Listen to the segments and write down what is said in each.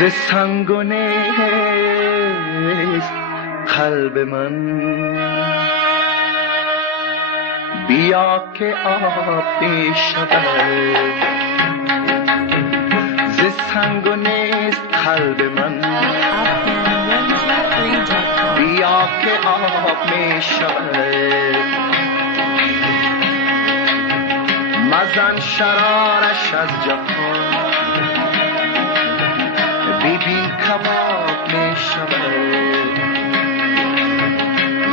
ز سنگ و نیست قلب من، بیا که آب می شود. ز سنگ و نیست قلب من، بیا که آب می شود. مزن شرارش از جهان، ببین کباب می شود.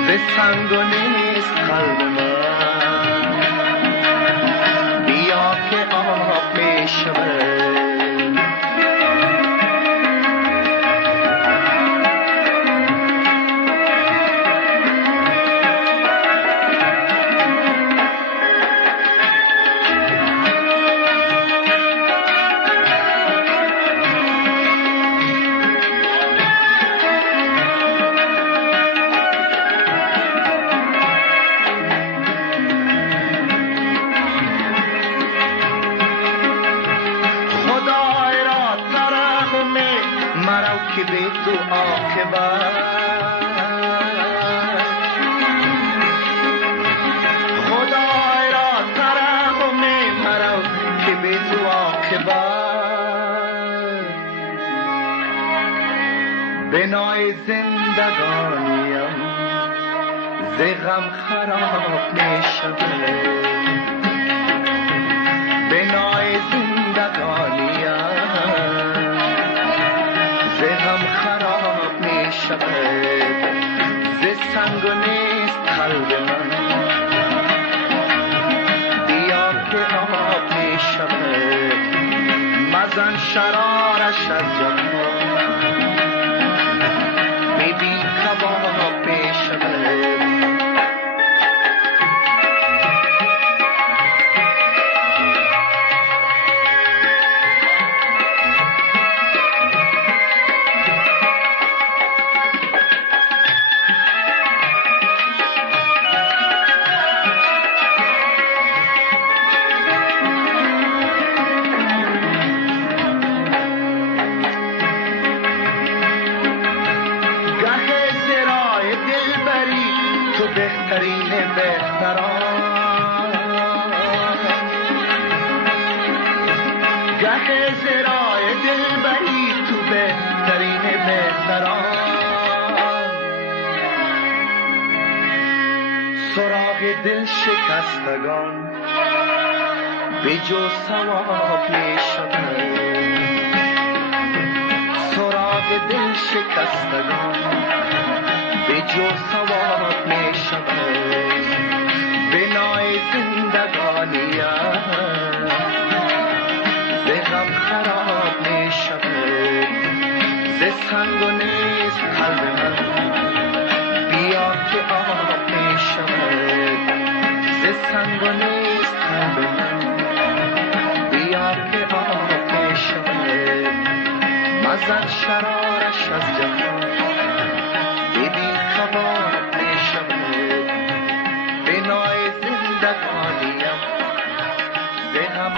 ز سنگ و نیست قلب من، بیا که آب می شود. مرو که به تو عاقبت، خدای را ترحم مرو که به تو عاقبت. بنای زندگانیم ز غم خراب می شود. بنای زندگانیم ز غم خراب می شود. ز سنگ و نیست قلب من، بیا که آب می شود. مزن شرارش از جهان، ببین کباب می شود. تو بهترین بهتران، گه زرای دلبری تو بهترین بهتران. سراغ دل شکستگان به جو ثواب می شود. سراغ دل شکستگان به جو ثواب می شود. بنای زندگانیم ز غم خراب می شود. ز سنگ و نیست قلب من، بیا که آب می شود. ز سنگ و نیست قلب من، بیا که آب می شود. مزن شرارش از جهان، ببین کباب می شود. بنای زندگانیم ز غم